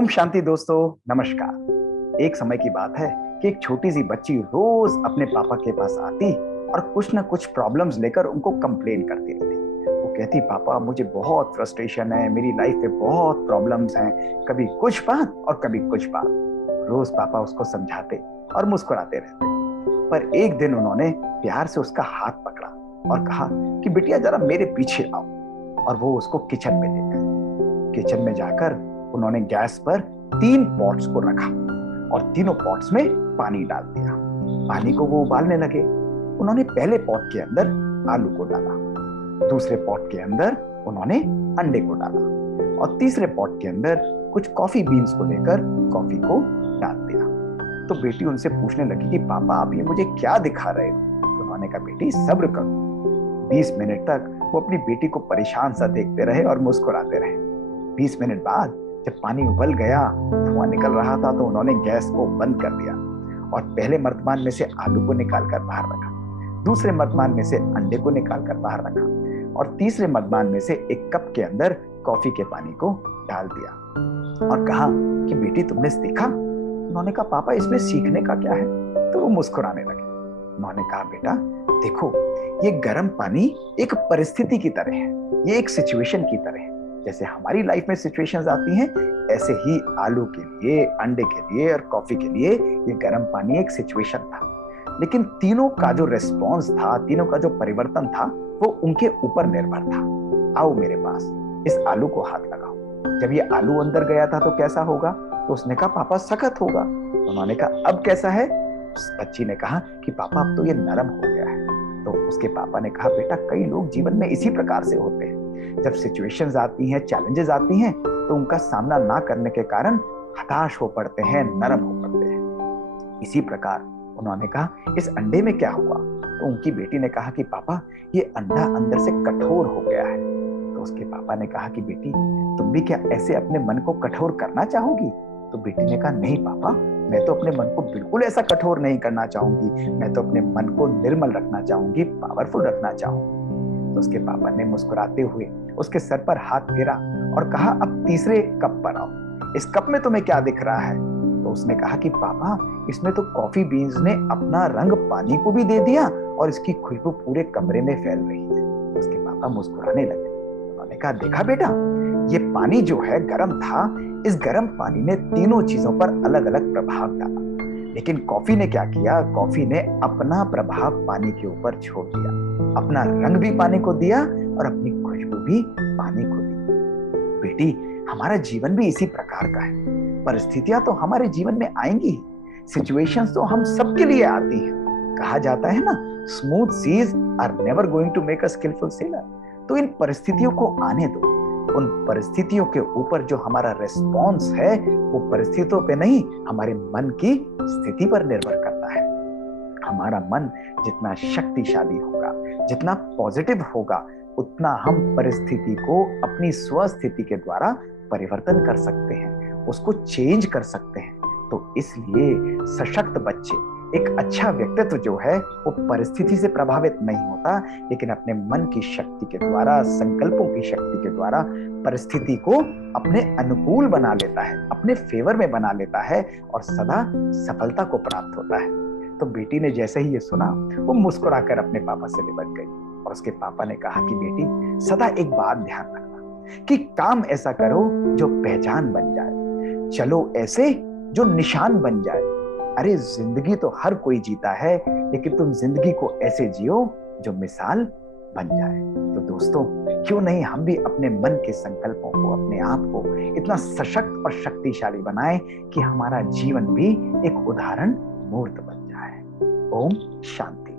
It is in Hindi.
ओम शांति दोस्तों, नमस्कार। एक समय की बात है कि एक छोटी सी बच्ची रोज अपने पापा के पास आती और कुछ ना कुछ प्रॉब्लम्स लेकर उनको कंप्लेन करती रहती। वो कहती, पापा मुझे बहुत फ्रस्ट्रेशन है, मेरी लाइफ में बहुत प्रॉब्लम्स हैं, कभी कुछ बात और कभी कुछ बात। रोज पापा उसको समझाते और मुस्कुराते रहते। पर एक दिन उन्होंने प्यार से उसका हाथ पकड़ा और कहा कि बिटिया जरा मेरे पीछे आओ। और वो उसको किचन में ले गए। किचन में जाकर उन्होंने गैस पर 3 पॉट्स को रखा और तीनों पॉट्स में पानी डाल दिया। पानी को वो उबालने लगे। उन्होंने पहले पॉट के अंदर आलू को डाला, दूसरे पॉट के अंदर उन्होंने अंडे को डाला और तीसरे पॉट के अंदर कुछ कॉफी बीन्स को लेकर कॉफी को डाल दिया। तो बेटी उनसे पूछने लगी कि पापा आप ये मुझे क्या दिखा रहे हो? तो उन्होंने कहा, बेटी सब्र करो। 20 मिनट तक वो अपनी बेटी को परेशान सा देखते रहे और मुस्कुराते रहे। 20 मिनट बाद जब पानी उबल गया, धुआं निकल रहा था, तो उन्होंने गैस को बंद कर दिया और पहले मर्तबान में से आलू को निकालकर बाहर रखा, दूसरे मर्तबान में से अंडे को निकालकर बाहर रखा और तीसरे मर्तबान में से एक कप के अंदर कॉफी के पानी को डाल दिया और कहा कि बेटी तुमने सीखा? उन्होंने कहा, पापा इसमें सीखने का क्या है? तो वो मुस्कुराने लगे। उन्होंने कहा, बेटा देखो, ये गर्म पानी एक परिस्थिति की तरह है, ये एक सिचुएशन की तरह है। जैसे हमारी लाइफ में सिचुएशंस आती हैं, ऐसे ही आलू के लिए, अंडे के लिए और कॉफी के लिए ये गर्म पानी एक सिचुएशन था। लेकिन तीनों का जो रिस्पॉन्स था, तीनों का जो परिवर्तन था, वो उनके ऊपर निर्भर था। आओ मेरे पास, इस आलू को हाथ लगाओ। जब ये आलू अंदर गया था तो कैसा होगा? तो उसने कहा, पापा सख्त होगा। उन्होंने कहा, अब कैसा है? उस बच्ची ने कहा कि पापा अब तो ये नरम हो गया है। तो उसके पापा ने कहा, बेटा कई लोग जीवन में इसी प्रकार से होते हैं। जब सिचुएशंस आती हैं, चैलेंजेस आती हैं, तो उनका सामना ना करने के कारण हताश हो पड़ते हैं, नरम हो पड़ते हैं। इसी प्रकार उन्होंने कहा, इस अंडे में क्या हुआ? तो उनकी बेटी ने कहा कि पापा ये अंडा अंदर से कठोर हो गया है। तो उसके पापा ने कहा कि बेटी तुम भी क्या ऐसे अपने मन को कठोर करना चाहोगी? तो बेटी ने कहा, नहीं पापा, मैं तो अपने मन को बिल्कुल ऐसा कठोर नहीं करना चाहूंगी। मैं तो अपने मन को निर्मल रखना चाहूंगी, पावरफुल रखना चाहूंगी। तो उसके पापा ने मुस्कुराते हुए उसके सर पर हाथ फेरा और कहा, अब तीसरे कप पर आओ। इस कप में तुम्हें क्या दिख रहा है? तो उसने कहा कि पापा इसमें तो कॉफी बीन्स ने अपना रंग पानी को भी दे दिया और इसकी खुशबू पूरे कमरे में फैल रही है। तो उसके पापा मुस्कुराने लगे। उन्होंने कहा, देखा बेटा, ये पानी जो है गर्म था, इस गर्म पानी ने तीनों चीजों पर अलग अलग प्रभाव डाला। लेकिन कॉफी ने क्या किया? कॉफी ने अपना प्रभाव पानी के ऊपर छोड़ दिया, अपना रंग भी पानी को दिया और अपनी खुशबू भी पानी को दी। बेटी हमारा जीवन भी इसी प्रकार का है। परिस्थितियां तो हमारे जीवन में आएंगी, सिचुएशंस तो हम सबके लिए आती हैं। कहा जाता है ना, smooth seas are never going to make a skilful sailor. तो इन परिस्थितियों को आने दो। उन परिस्थितियों के ऊपर जो हमारा रिस्पॉन्स है, वो परिस्थितियों पे नहीं, हमारे मन की स्थिति पर निर्भर करता है। हमारा मन जितना शक्तिशाली होगा, जितना पॉजिटिव होगा, उतना हम परिस्थिति को अपनी स्वस्थिति के द्वारा परिवर्तन कर सकते हैं, उसको चेंज कर सकते हैं। तो इसलिए सशक्त बच्चे, एक अच्छा व्यक्तित्व जो है वो परिस्थिति से प्रभावित नहीं होता, लेकिन अपने मन की शक्ति के द्वारा, संकल्पों की शक्ति के द्वारा परिस्थिति को अपने अनुकूल बना लेता है, अपने फेवर में बना लेता है और सदा सफलता को प्राप्त होता है। तो बेटी ने जैसे ही ये सुना, वो मुस्कुराकर अपने पापा से लिपट गई और उसके पापा ने कहा कि बेटी सदा एक बात ध्यान रखना कि काम ऐसा करो जो पहचान बन जाए, चलो ऐसे जो निशान बन जाए। अरे जिंदगी तो हर कोई जीता है, लेकिन तुम जिंदगी को ऐसे जियो जो मिसाल बन जाए। तो दोस्तों, क्यों नहीं हम भी अपने मन के संकल्पों को, अपने आप को इतना सशक्त और शक्तिशाली बनाएं कि हमारा जीवन भी एक उदाहरण मूर्त बन जाए। ओम शांति।